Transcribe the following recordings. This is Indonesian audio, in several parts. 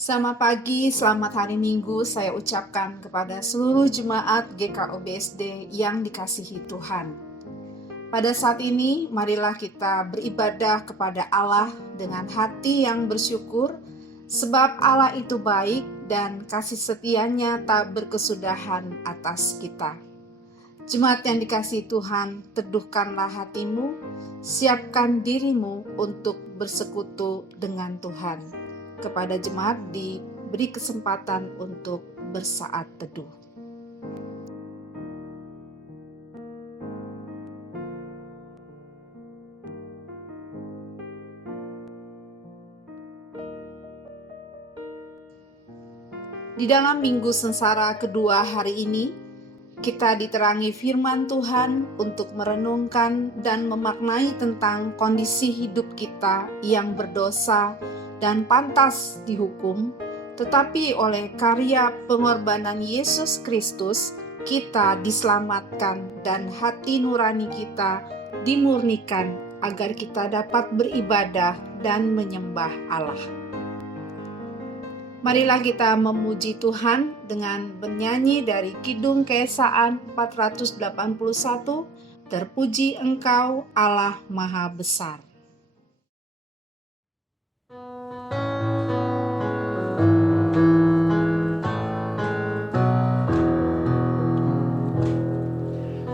Selamat pagi, selamat hari Minggu saya ucapkan kepada seluruh jemaat GKO BSD yang dikasihi Tuhan. Pada saat ini, marilah kita beribadah kepada Allah dengan hati yang bersyukur, sebab Allah itu baik dan kasih setianya tak berkesudahan atas kita. Jemaat yang dikasihi Tuhan, teduhkanlah hatimu, siapkan dirimu untuk bersekutu dengan Tuhan. Kepada jemaat diberi kesempatan untuk bersaat teduh. Di dalam Minggu Sengsara kedua hari ini, kita diterangi firman Tuhan untuk merenungkan dan memaknai tentang kondisi hidup kita yang berdosa dan pantas dihukum, tetapi oleh karya pengorbanan Yesus Kristus, kita diselamatkan dan hati nurani kita dimurnikan agar kita dapat beribadah dan menyembah Allah. Marilah kita memuji Tuhan dengan bernyanyi dari Kidung Keesaan 481, Terpuji Engkau Allah Maha Besar.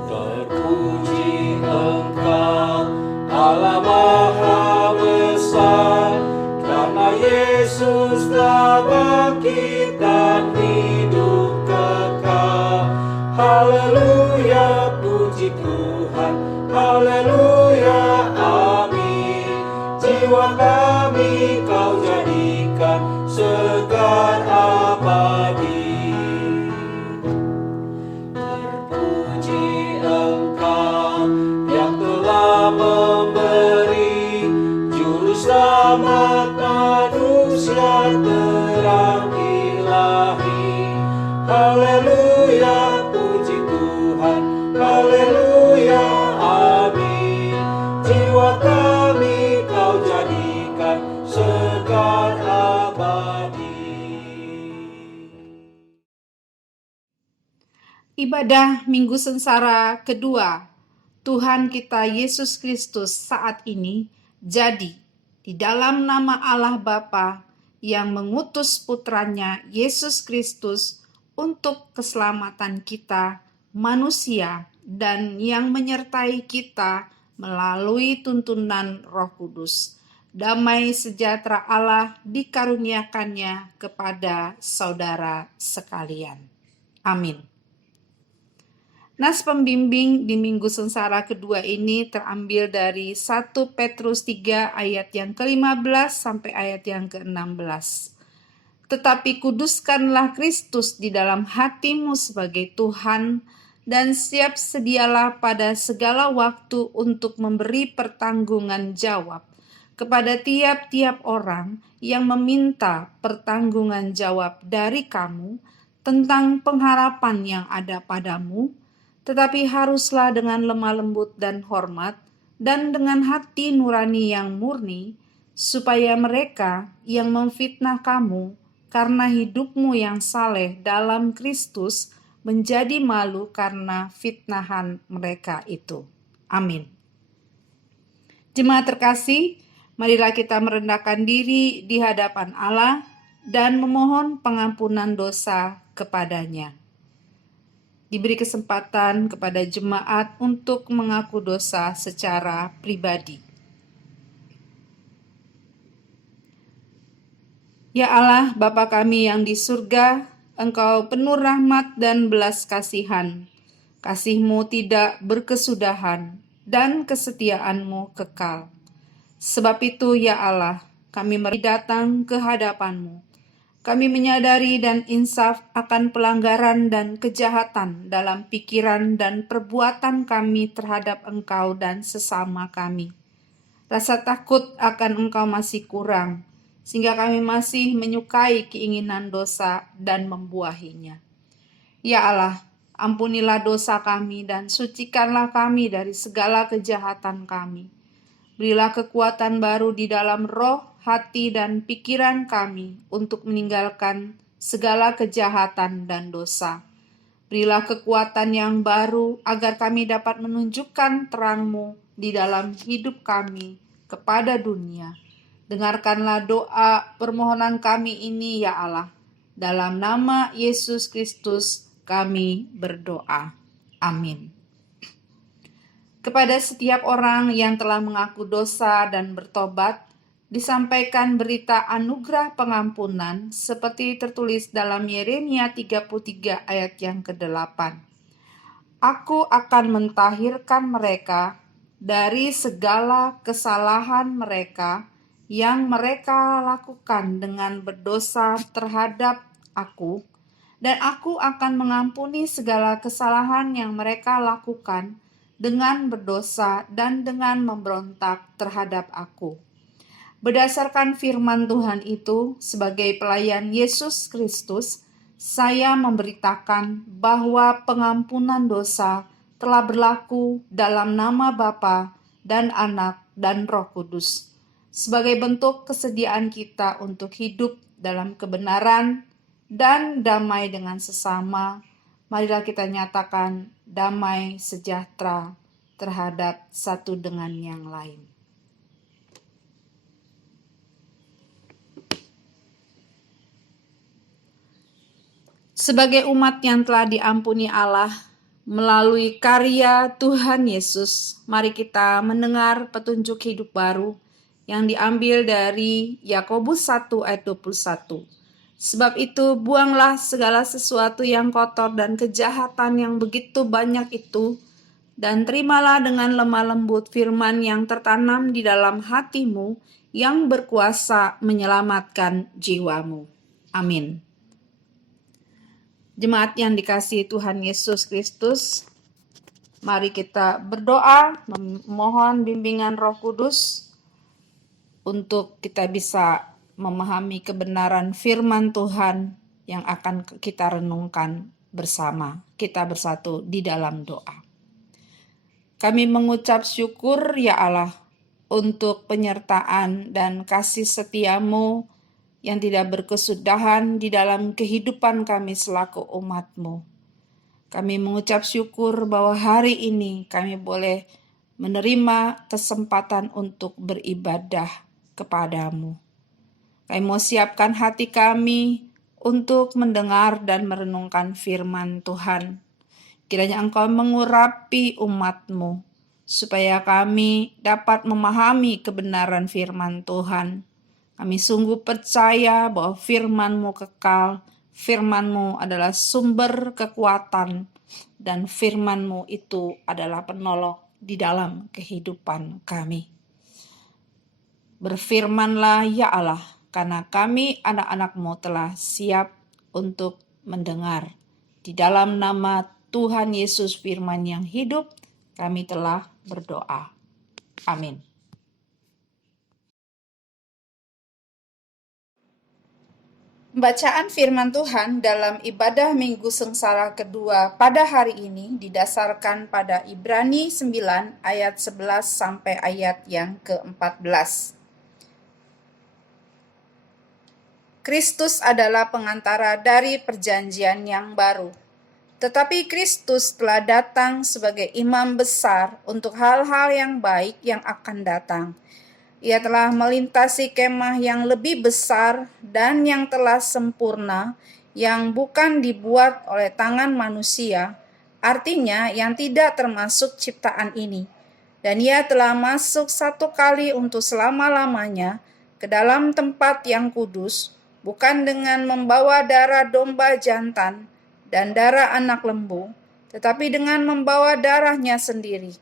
Terpuji Engkau Allah Maha Besar, karena Yesus telah bangkit dan hidup kekal. Haleluya, puji Tuhan, haleluya, amin. Jiwa kami Kau jadikan segar abadi. Terpuji Engkau yang telah memberi juru selamat manusia terang ilahi. Haleluya, puji Tuhan, haleluya, amin. Jiwa kami Kau jadikan segar abadi. Ibadah Minggu Sengsara kedua, Tuhan kita Yesus Kristus saat ini jadi di dalam nama Allah Bapa yang mengutus putranya Yesus Kristus untuk keselamatan kita manusia dan yang menyertai kita melalui tuntunan Roh Kudus. Damai sejahtera Allah dikaruniakannya kepada saudara sekalian. Amin. Nas pembimbing di Minggu Sengsara kedua ini terambil dari 1 Petrus 3 ayat yang ke-15 sampai ayat yang ke-16. Tetapi kuduskanlah Kristus di dalam hatimu sebagai Tuhan, dan siap sedialah pada segala waktu untuk memberi pertanggungan jawab kepada tiap-tiap orang yang meminta pertanggungan jawab dari kamu tentang pengharapan yang ada padamu, tetapi haruslah dengan lemah lembut dan hormat, dan dengan hati nurani yang murni, supaya mereka yang memfitnah kamu karena hidupmu yang saleh dalam Kristus menjadi malu karena fitnahan mereka itu. Amin. Jemaat terkasih, marilah kita merendahkan diri di hadapan Allah dan memohon pengampunan dosa kepadanya. Diberi kesempatan kepada jemaat untuk mengaku dosa secara pribadi. Ya Allah, Bapa kami yang di surga, Engkau penuh rahmat dan belas kasihan. Kasih-Mu tidak berkesudahan dan kesetiaan-Mu kekal. Sebab itu, ya Allah, kami mari datang ke hadapan-Mu. Kami menyadari dan insaf akan pelanggaran dan kejahatan dalam pikiran dan perbuatan kami terhadap Engkau dan sesama kami. Rasa takut akan Engkau masih kurang, sehingga kami masih menyukai keinginan dosa dan membuahinya. Ya Allah, ampunilah dosa kami dan sucikanlah kami dari segala kejahatan kami. Berilah kekuatan baru di dalam roh, hati dan pikiran kami untuk meninggalkan segala kejahatan dan dosa. Berilah kekuatan yang baru agar kami dapat menunjukkan terang-Mu di dalam hidup kami kepada dunia. Dengarkanlah doa permohonan kami ini ya Allah. Dalam nama Yesus Kristus kami berdoa. Amin. Kepada setiap orang yang telah mengaku dosa dan bertobat, disampaikan berita anugerah pengampunan seperti tertulis dalam Yeremia 33 ayat yang ke-8. Aku akan mentahirkan mereka dari segala kesalahan mereka yang mereka lakukan dengan berdosa terhadap aku, dan aku akan mengampuni segala kesalahan yang mereka lakukan dengan berdosa dan dengan memberontak terhadap aku. Berdasarkan firman Tuhan itu, sebagai pelayan Yesus Kristus, saya memberitakan bahwa pengampunan dosa telah berlaku dalam nama Bapa dan Anak dan Roh Kudus. Sebagai bentuk kesediaan kita untuk hidup dalam kebenaran dan damai dengan sesama, marilah kita nyatakan damai sejahtera terhadap satu dengan yang lain. Sebagai umat yang telah diampuni Allah melalui karya Tuhan Yesus, mari kita mendengar petunjuk hidup baru yang diambil dari Yakobus 1 ayat 21. Sebab itu buanglah segala sesuatu yang kotor dan kejahatan yang begitu banyak itu, dan terimalah dengan lemah lembut firman yang tertanam di dalam hatimu yang berkuasa menyelamatkan jiwamu. Amin. Jemaat yang dikasihi Tuhan Yesus Kristus, mari kita berdoa memohon bimbingan Roh Kudus untuk kita bisa memahami kebenaran firman Tuhan yang akan kita renungkan bersama. Kita bersatu di dalam doa. Kami mengucap syukur ya Allah untuk penyertaan dan kasih setia-Mu yang tidak berkesudahan di dalam kehidupan kami selaku umat-Mu. Kami mengucap syukur bahwa hari ini kami boleh menerima kesempatan untuk beribadah kepadamu. Kami mau siapkan hati kami untuk mendengar dan merenungkan firman Tuhan. Kiranya Engkau mengurapi umat-Mu, supaya kami dapat memahami kebenaran firman Tuhan. Kami sungguh percaya bahwa firman-Mu kekal, firman-Mu adalah sumber kekuatan, dan firman-Mu itu adalah penolong di dalam kehidupan kami. Berfirmanlah ya Allah, karena kami anak-anak-Mu telah siap untuk mendengar. Di dalam nama Tuhan Yesus firman yang hidup, kami telah berdoa. Amin. Bacaan firman Tuhan dalam ibadah Minggu Sengsara kedua pada hari ini didasarkan pada Ibrani 9 ayat 11 sampai ayat yang ke-14. Kristus adalah pengantara dari perjanjian yang baru. Tetapi Kristus telah datang sebagai imam besar untuk hal-hal yang baik yang akan datang. Ia telah melintasi kemah yang lebih besar dan yang telah sempurna, yang bukan dibuat oleh tangan manusia, artinya yang tidak termasuk ciptaan ini. Dan ia telah masuk satu kali untuk selama-lamanya ke dalam tempat yang kudus, bukan dengan membawa darah domba jantan dan darah anak lembu, tetapi dengan membawa darahnya sendiri.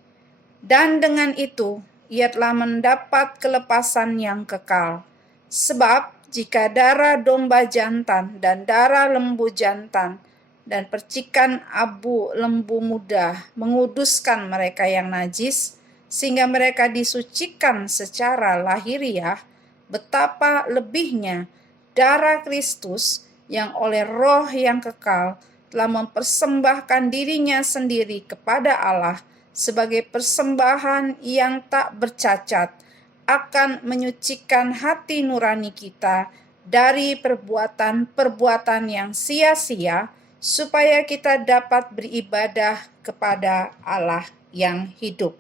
Dan dengan itu, ia telah mendapat kelepasan yang kekal. Sebab jika darah domba jantan dan darah lembu jantan dan percikan abu lembu muda menguduskan mereka yang najis, sehingga mereka disucikan secara lahiriah, betapa lebihnya darah Kristus yang oleh Roh yang kekal telah mempersembahkan dirinya sendiri kepada Allah sebagai persembahan yang tak bercacat, akan menyucikan hati nurani kita dari perbuatan-perbuatan yang sia-sia, supaya kita dapat beribadah kepada Allah yang hidup.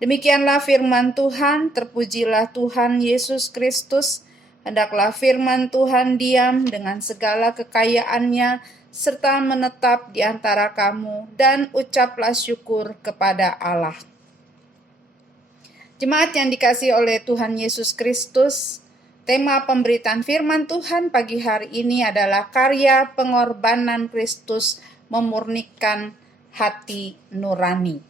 Demikianlah firman Tuhan, terpujilah Tuhan Yesus Kristus. Hendaklah firman Tuhan diam dengan segala kekayaannya, serta menetap di antara kamu, dan ucaplah syukur kepada Allah. Jemaat yang dikasihi oleh Tuhan Yesus Kristus, tema pemberitaan firman Tuhan pagi hari ini adalah karya pengorbanan Kristus memurnikan hati nurani.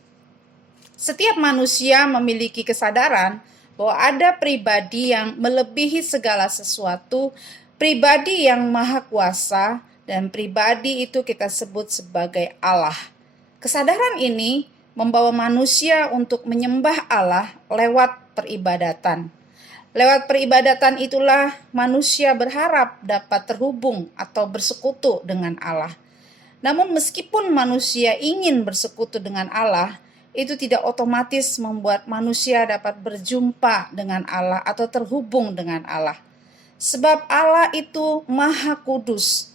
Setiap manusia memiliki kesadaran bahwa ada pribadi yang melebihi segala sesuatu, pribadi yang maha kuasa, dan pribadi itu kita sebut sebagai Allah. Kesadaran ini membawa manusia untuk menyembah Allah lewat peribadatan. Lewat peribadatan itulah manusia berharap dapat terhubung atau bersekutu dengan Allah. Namun meskipun manusia ingin bersekutu dengan Allah, itu tidak otomatis membuat manusia dapat berjumpa dengan Allah atau terhubung dengan Allah. Sebab Allah itu Maha Kudus.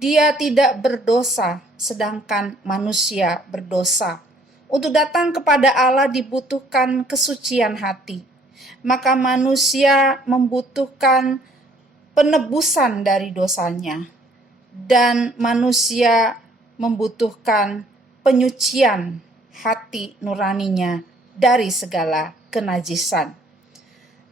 Dia tidak berdosa, sedangkan manusia berdosa. Untuk datang kepada Allah dibutuhkan kesucian hati. Maka manusia membutuhkan penebusan dari dosanya. Dan manusia membutuhkan penyucian hati nuraninya dari segala kenajisan.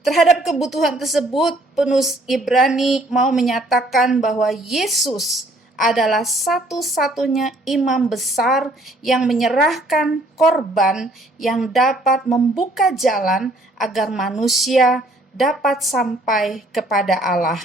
Terhadap kebutuhan tersebut, penulis Ibrani mau menyatakan bahwa Yesus adalah satu-satunya imam besar yang menyerahkan korban yang dapat membuka jalan agar manusia dapat sampai kepada Allah.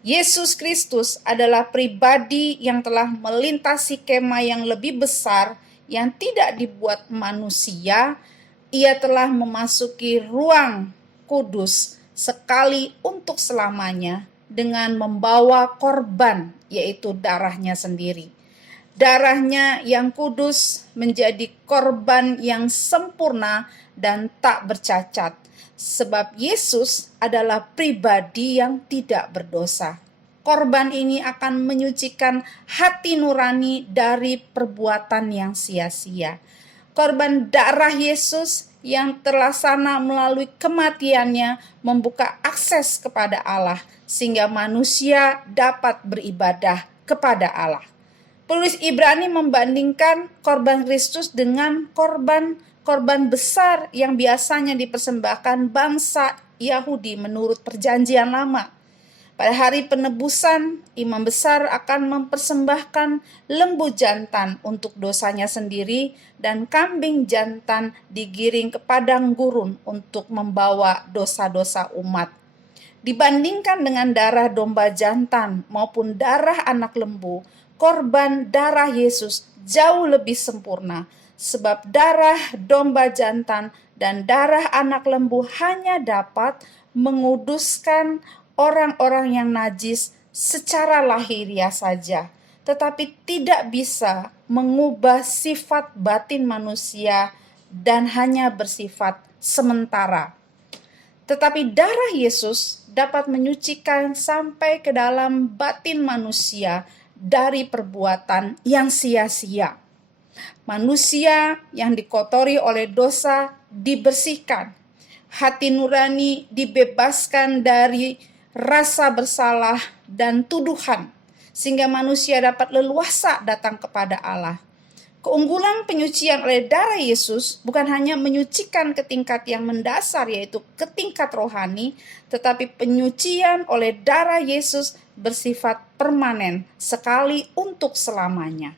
Yesus Kristus adalah pribadi yang telah melintasi kemah yang lebih besar yang tidak dibuat manusia. Ia telah memasuki ruang kudus sekali untuk selamanya dengan membawa korban, yaitu darahnya sendiri. Darahnya yang kudus menjadi korban yang sempurna dan tak bercacat, sebab Yesus adalah pribadi yang tidak berdosa. Korban ini akan menyucikan hati nurani dari perbuatan yang sia-sia. Korban darah Yesus yang terlaksana melalui kematiannya membuka akses kepada Allah, sehingga manusia dapat beribadah kepada Allah. Penulis Ibrani membandingkan korban Kristus dengan korban besar yang biasanya dipersembahkan bangsa Yahudi menurut perjanjian lama. Pada hari penebusan, imam besar akan mempersembahkan lembu jantan untuk dosanya sendiri dan kambing jantan digiring ke padang gurun untuk membawa dosa-dosa umat. Dibandingkan dengan darah domba jantan maupun darah anak lembu, korban darah Yesus jauh lebih sempurna, sebab darah domba jantan dan darah anak lembu hanya dapat menguduskan orang-orang yang najis secara lahiriah saja, tetapi tidak bisa mengubah sifat batin manusia dan hanya bersifat sementara. Tetapi darah Yesus dapat menyucikan sampai ke dalam batin manusia dari perbuatan yang sia-sia. Manusia yang dikotori oleh dosa dibersihkan. Hati nurani dibebaskan dari rasa bersalah dan tuduhan, sehingga manusia dapat leluasa datang kepada Allah. Keunggulan penyucian oleh darah Yesus bukan hanya menyucikan ke tingkat yang mendasar, yaitu ke tingkat rohani, tetapi penyucian oleh darah Yesus bersifat permanen, sekali untuk selamanya.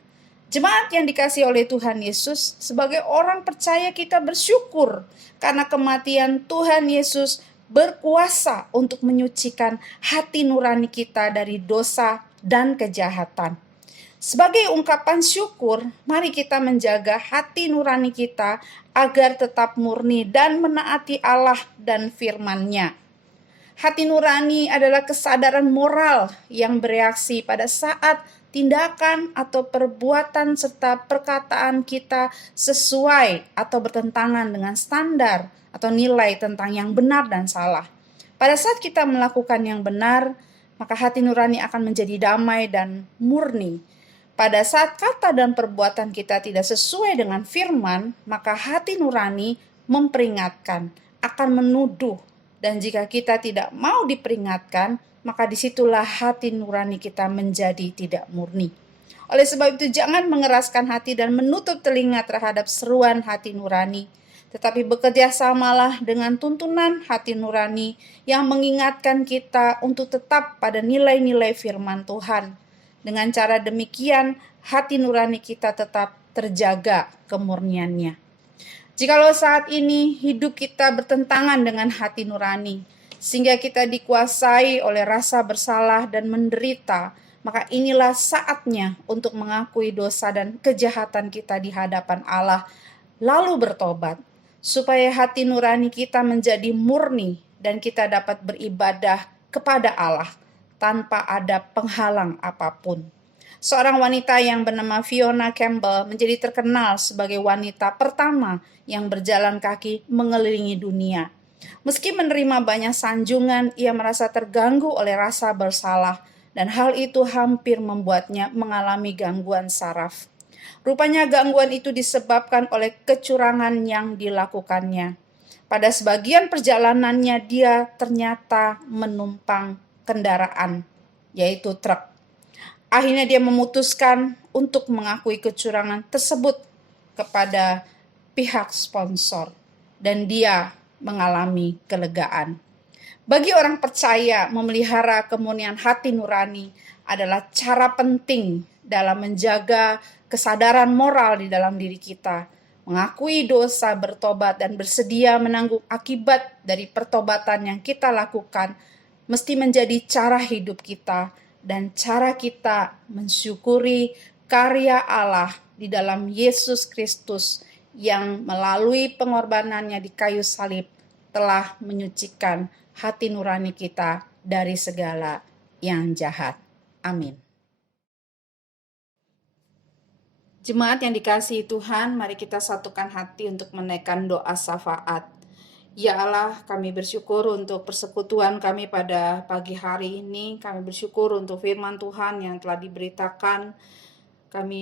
Jemaat yang dikasihi oleh Tuhan Yesus, sebagai orang percaya kita bersyukur karena kematian Tuhan Yesus berkuasa untuk menyucikan hati nurani kita dari dosa dan kejahatan. Sebagai ungkapan syukur, mari kita menjaga hati nurani kita agar tetap murni dan menaati Allah dan firman-Nya. Hati nurani adalah kesadaran moral yang bereaksi pada saat tindakan atau perbuatan serta perkataan kita sesuai atau bertentangan dengan standar atau nilai tentang yang benar dan salah. Pada saat kita melakukan yang benar, maka hati nurani akan menjadi damai dan murni. Pada saat kata dan perbuatan kita tidak sesuai dengan firman, maka hati nurani memperingatkan, akan menuduh. Dan jika kita tidak mau diperingatkan, maka disitulah hati nurani kita menjadi tidak murni. Oleh sebab itu, jangan mengeraskan hati dan menutup telinga terhadap seruan hati nurani, tetapi bekerja samalah dengan tuntunan hati nurani yang mengingatkan kita untuk tetap pada nilai-nilai firman Tuhan. Dengan cara demikian, hati nurani kita tetap terjaga kemurniannya. Jikalau saat ini hidup kita bertentangan dengan hati nurani, sehingga kita dikuasai oleh rasa bersalah dan menderita, maka inilah saatnya untuk mengakui dosa dan kejahatan kita di hadapan Allah, lalu bertobat, supaya hati nurani kita menjadi murni dan kita dapat beribadah kepada Allah tanpa ada penghalang apapun. Seorang wanita yang bernama Fiona Campbell menjadi terkenal sebagai wanita pertama yang berjalan kaki mengelilingi dunia. Meski menerima banyak sanjungan, ia merasa terganggu oleh rasa bersalah, dan hal itu hampir membuatnya mengalami gangguan saraf. Rupanya gangguan itu disebabkan oleh kecurangan yang dilakukannya. Pada sebagian perjalanannya dia ternyata menumpang kendaraan, yaitu truk. Akhirnya dia memutuskan untuk mengakui kecurangan tersebut kepada pihak sponsor, dan dia mengalami kelegaan. Bagi orang percaya, memelihara kemurnian hati nurani adalah cara penting dalam menjaga kesadaran moral di dalam diri kita, mengakui dosa, bertobat, dan bersedia menanggung akibat dari pertobatan yang kita lakukan, mesti menjadi cara hidup kita dan cara kita mensyukuri karya Allah di dalam Yesus Kristus yang melalui pengorbanannya di kayu salib telah menyucikan hati nurani kita dari segala yang jahat. Amin. Jemaat yang dikasihi Tuhan, mari kita satukan hati untuk menaikkan doa syafaat. Ya Allah, kami bersyukur untuk persekutuan kami pada pagi hari ini. Kami bersyukur untuk firman Tuhan yang telah diberitakan. Kami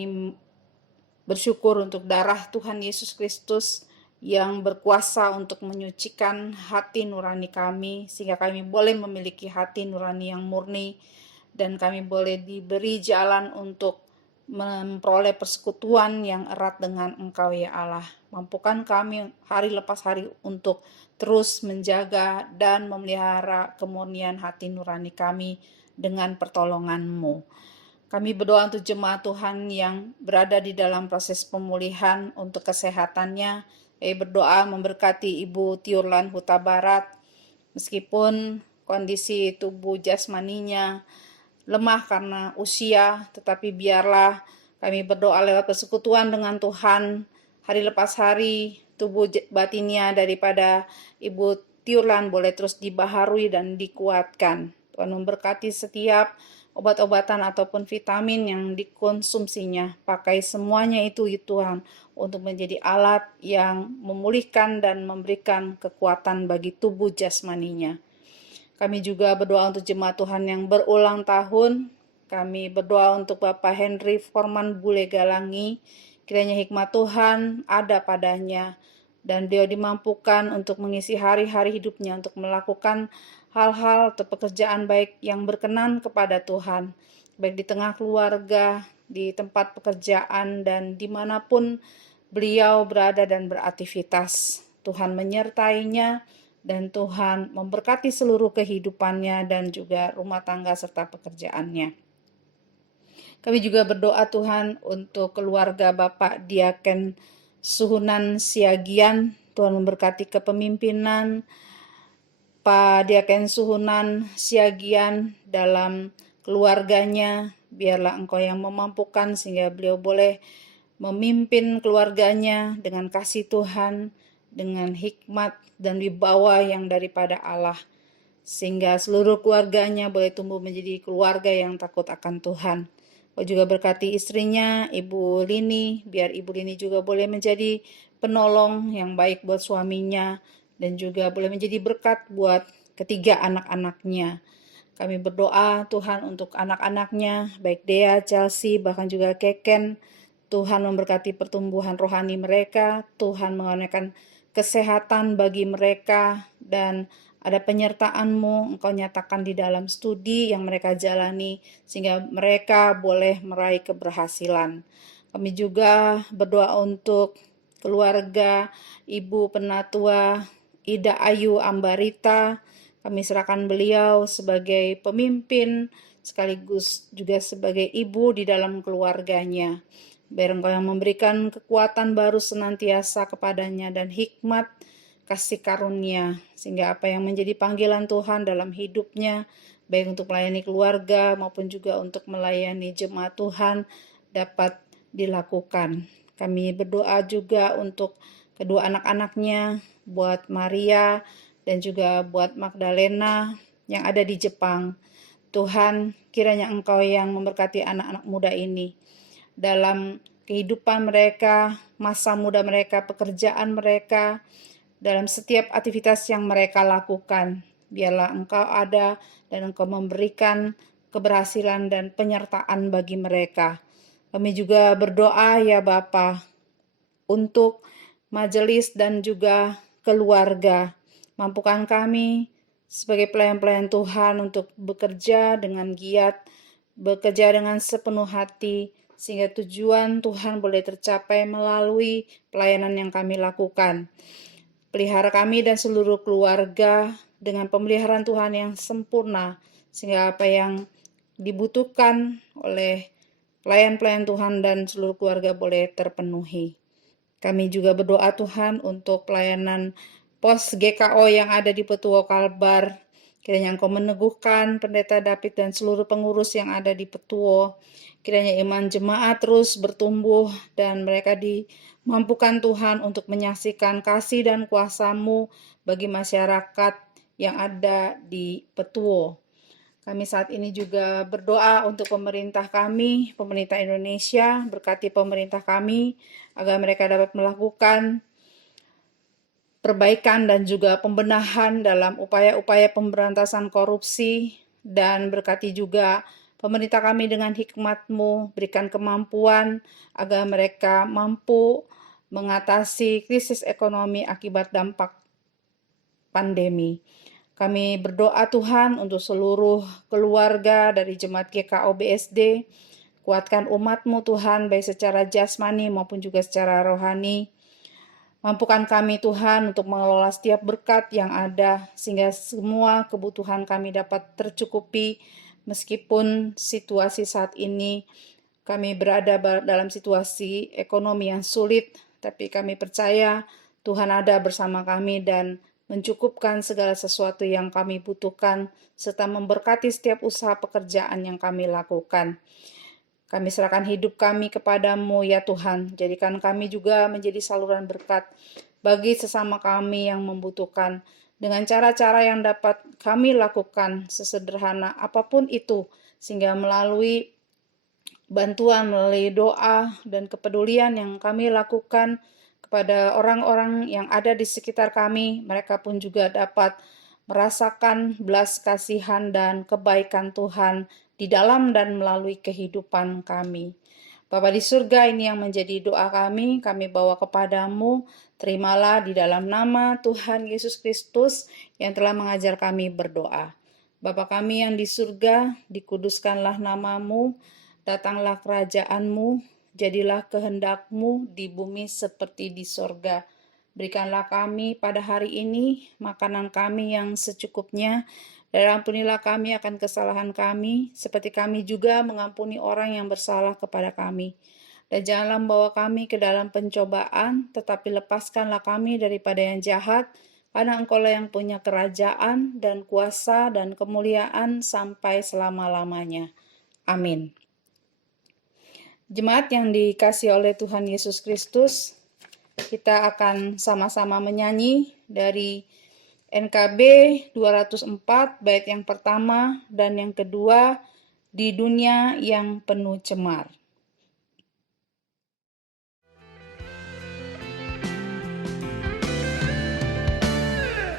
bersyukur untuk darah Tuhan Yesus Kristus yang berkuasa untuk menyucikan hati nurani kami, sehingga kami boleh memiliki hati nurani yang murni, dan kami boleh diberi jalan untuk memperoleh persekutuan yang erat dengan Engkau ya Allah. Mampukan kami hari lepas hari untuk terus menjaga dan memelihara kemurnian hati nurani kami dengan pertolongan-Mu. Kami berdoa untuk jemaat Tuhan yang berada di dalam proses pemulihan untuk kesehatannya. Kami berdoa memberkati Ibu Tiurlan Huta Barat, meskipun kondisi tubuh jasmaninya lemah karena usia, tetapi biarlah kami berdoa lewat persekutuan dengan Tuhan hari lepas hari, tubuh batinnya daripada Ibu Tiurlan boleh terus dibaharui dan dikuatkan. Tuhan memberkati setiap obat-obatan ataupun vitamin yang dikonsumsinya. Pakai semuanya itu Tuhan untuk menjadi alat yang memulihkan dan memberikan kekuatan bagi tubuh jasmaninya. Kami juga berdoa untuk jemaat Tuhan yang berulang tahun. Kami berdoa untuk Bapak Henry Forman Bule Galangi. Kiranya hikmat Tuhan ada padanya, dan beliau dimampukan untuk mengisi hari-hari hidupnya untuk melakukan hal-hal atau pekerjaan baik yang berkenan kepada Tuhan, baik di tengah keluarga, di tempat pekerjaan, dan dimanapun beliau berada dan beraktivitas. Tuhan menyertainya, dan Tuhan memberkati seluruh kehidupannya dan juga rumah tangga serta pekerjaannya. Kami juga berdoa Tuhan untuk keluarga Bapak Diaken Suhunan Siagian. Tuhan memberkati kepemimpinan Pak Diaken Suhunan Siagian dalam keluarganya. Biarlah Engkau yang memampukan sehingga beliau boleh memimpin keluarganya dengan kasih Tuhan, dengan hikmat dan wibawa yang daripada Allah, sehingga seluruh keluarganya boleh tumbuh menjadi keluarga yang takut akan Tuhan. Kau juga berkati istrinya, Ibu Lini, biar Ibu Lini juga boleh menjadi penolong yang baik buat suaminya, dan juga boleh menjadi berkat buat ketiga anak-anaknya. Kami berdoa Tuhan untuk anak-anaknya, baik Dea, Chelsea, bahkan juga Keken. Tuhan memberkati pertumbuhan rohani mereka, Tuhan mengaruniakan kesehatan bagi mereka, dan ada penyertaan-Mu, Engkau nyatakan di dalam studi yang mereka jalani, sehingga mereka boleh meraih keberhasilan. Kami juga berdoa untuk keluarga Ibu Penatua Ida Ayu Ambarita. Kami serahkan beliau sebagai pemimpin, sekaligus juga sebagai ibu di dalam keluarganya. Biar Engkau yang memberikan kekuatan baru senantiasa kepadanya dan hikmat kasih karunia, sehingga apa yang menjadi panggilan Tuhan dalam hidupnya, baik untuk melayani keluarga maupun juga untuk melayani jemaat Tuhan, dapat dilakukan. Kami berdoa juga untuk kedua anak-anaknya, buat Maria dan juga buat Magdalena yang ada di Jepang. Tuhan, kiranya Engkau yang memberkati anak-anak muda ini dalam kehidupan mereka, masa muda mereka, pekerjaan mereka, dalam setiap aktivitas yang mereka lakukan. Biarlah Engkau ada dan Engkau memberikan keberhasilan dan penyertaan bagi mereka. Kami juga berdoa ya Bapa untuk majelis dan juga keluarga. Mampukan kami sebagai pelayan-pelayan Tuhan untuk bekerja dengan giat, bekerja dengan sepenuh hati, sehingga tujuan Tuhan boleh tercapai melalui pelayanan yang kami lakukan. Pelihara kami dan seluruh keluarga dengan pemeliharaan Tuhan yang sempurna, sehingga apa yang dibutuhkan oleh pelayan-pelayan Tuhan dan seluruh keluarga boleh terpenuhi. Kami juga berdoa Tuhan untuk pelayanan pos GKO yang ada di Petuo Kalbar. Kiranya Engkau meneguhkan Pendeta David dan seluruh pengurus yang ada di Petuo. Kiranya iman jemaat terus bertumbuh dan mereka dimampukan Tuhan untuk menyaksikan kasih dan kuasa-Mu bagi masyarakat yang ada di Petuo. Kami saat ini juga berdoa untuk pemerintah kami, pemerintah Indonesia, berkati pemerintah kami, agar mereka dapat melakukan perbaikan dan juga pembenahan dalam upaya-upaya pemberantasan korupsi, dan berkati juga pemerintah kami dengan hikmat-Mu, berikan kemampuan agar mereka mampu mengatasi krisis ekonomi akibat dampak pandemi. Kami berdoa Tuhan untuk seluruh keluarga dari Jemaat GKO BSD. Kuatkan umat-Mu Tuhan, baik secara jasmani maupun juga secara rohani. Mampukan kami Tuhan untuk mengelola setiap berkat yang ada, sehingga semua kebutuhan kami dapat tercukupi. Meskipun situasi saat ini kami berada dalam situasi ekonomi yang sulit, tapi kami percaya Tuhan ada bersama kami dan mencukupkan segala sesuatu yang kami butuhkan, serta memberkati setiap usaha pekerjaan yang kami lakukan. Kami serahkan hidup kami kepadamu ya Tuhan, jadikan kami juga menjadi saluran berkat bagi sesama kami yang membutuhkan, dengan cara-cara yang dapat kami lakukan sesederhana apapun itu, sehingga melalui bantuan, melalui doa dan kepedulian yang kami lakukan kepada orang-orang yang ada di sekitar kami, mereka pun juga dapat merasakan belas kasihan dan kebaikan Tuhan di dalam dan melalui kehidupan kami. Bapa di surga, ini yang menjadi doa kami bawa kepadamu. Terimalah di dalam nama Tuhan Yesus Kristus yang telah mengajar kami berdoa. Bapa kami yang di surga, dikuduskanlah namamu, datanglah kerajaanmu, jadilah kehendak-Mu di bumi seperti di sorga. Berikanlah kami pada hari ini makanan kami yang secukupnya, dan ampunilah kami akan kesalahan kami, seperti kami juga mengampuni orang yang bersalah kepada kami. Dan janganlah membawa kami ke dalam pencobaan, tetapi lepaskanlah kami daripada yang jahat, karena Engkau-lah yang punya kerajaan dan kuasa dan kemuliaan sampai selama-lamanya. Amin. Jemaat yang dikasihi oleh Tuhan Yesus Kristus, kita akan sama-sama menyanyi dari NKB 204, bait yang pertama dan yang kedua di dunia yang penuh cemar.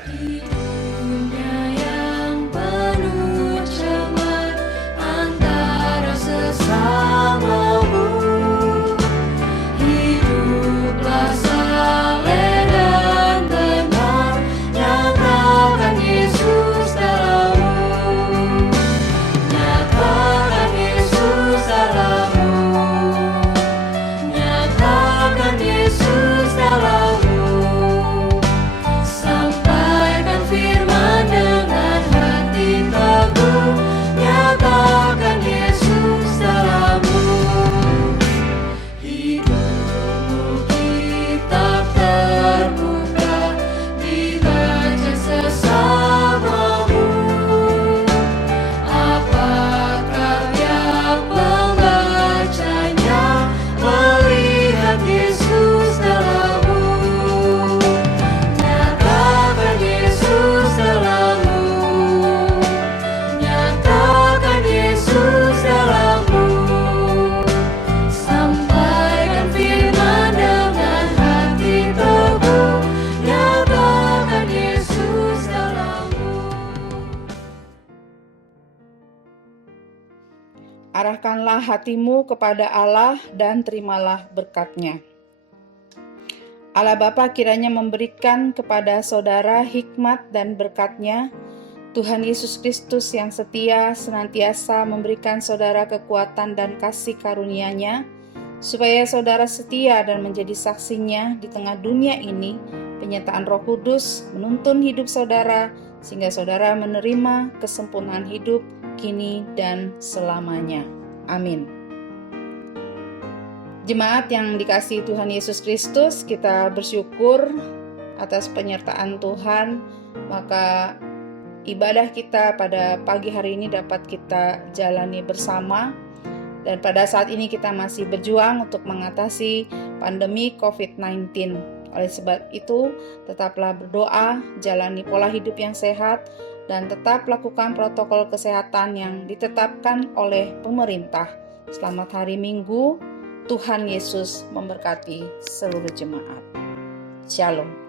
Di dunia yang penuh cemar antara sesamamu, hiduplah saleh dan benar, nyatakan Yesus dalammu, nyatakan Yesus dalammu, nyatakan Yesus dalammu. Sampaikan firman dengan hati teguh, nyatakan Yesus dalammu. Hidupmu kitab terbuka, dibaca sesamamu. Apakah yang membacanya melihat Yesus dalammu? Nyatakan Yesus dalammu, nyatakan Yesus dalammu. Sampaikan firman dengan hati teguh, nyatakan Yesus dalammu. Arahkanlah hatimu kepada Allah dan terimalah berkat-Nya. Allah Bapa kiranya memberikan kepada saudara hikmat dan berkat-Nya. Tuhan Yesus Kristus yang setia senantiasa memberikan saudara kekuatan dan kasih karunia-Nya, supaya saudara setia dan menjadi saksinya di tengah dunia ini. Penyertaan Roh Kudus menuntun hidup saudara, sehingga saudara menerima kesempurnaan hidup kini dan selamanya. Amin. Jemaat yang dikasihi Tuhan Yesus Kristus, kita bersyukur atas penyertaan Tuhan, maka ibadah kita pada pagi hari ini dapat kita jalani bersama. Dan pada saat ini kita masih berjuang untuk mengatasi pandemi COVID-19. Oleh sebab itu, tetaplah berdoa, jalani pola hidup yang sehat, dan tetap lakukan protokol kesehatan yang ditetapkan oleh pemerintah. Selamat hari Minggu. Tuhan Yesus memberkati seluruh jemaat. Shalom.